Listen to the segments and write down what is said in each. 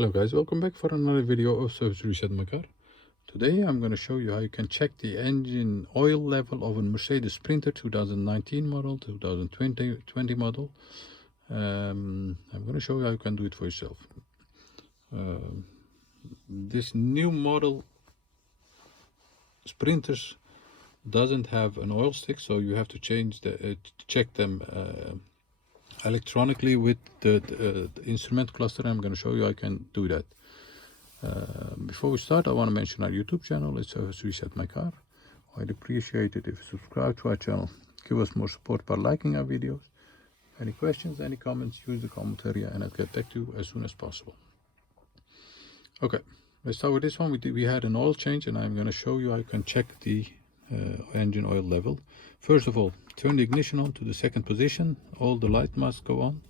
Hello guys, welcome back for another video of Service Reset My Car. Today I'm going to show you how you can check the engine oil level of a Mercedes Sprinter 2019 model, 2020 model. I'm going to show you how you can do it for yourself. This new model Sprinters doesn't have an oil stick, so you have to change the check them electronically with the instrument cluster. I'm going to show you I can do that. Before we start, I want to mention our YouTube channel. It's Service Reset My Car. I'd appreciate it if you subscribe to our channel. Give us more support by liking our videos. Any questions, any comments, use the comment area and I'll get back to you as soon as possible. Okay, let's start with this one. We had an oil change and I'm going to show you how you can check the engine oil level. First of all, turn the ignition on to the second position. All the light must go on.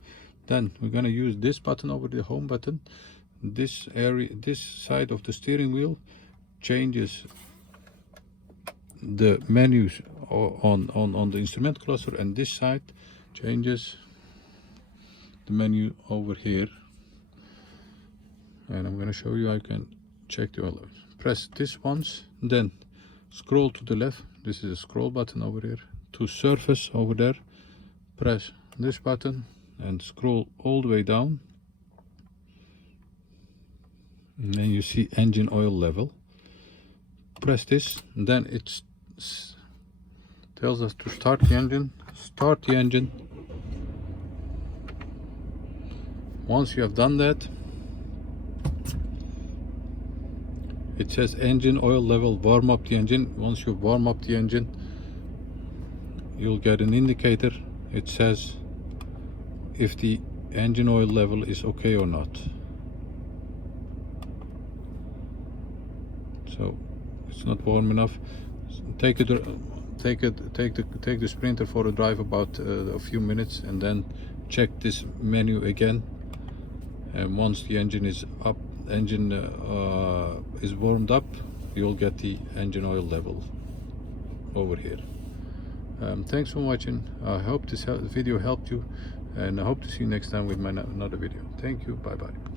Then we're going to use this button over the home button. This area, this side of the steering wheel changes the menus on the instrument cluster, and this side changes the menu over here. And I'm going to show you how you can check the oil level. Press this once, then scroll to the left. This is a scroll button over here. To surface over there, press this button and scroll all the way down. And then you see engine oil level. Press this, and then it tells us to start the engine. Start the engine. Once you have done that, it says engine oil level, warm up the engine. Once you warm up the engine, you'll get an indicator. It says if the engine oil level is okay or not. So it's not warm enough. Take the Sprinter for a drive about a few minutes and then check this menu again. And once the engine is up, is warmed up, you'll get the engine oil level over here. Thanks for watching. I hope this video helped you, and I hope to see you next time with another video. Thank you. Bye bye.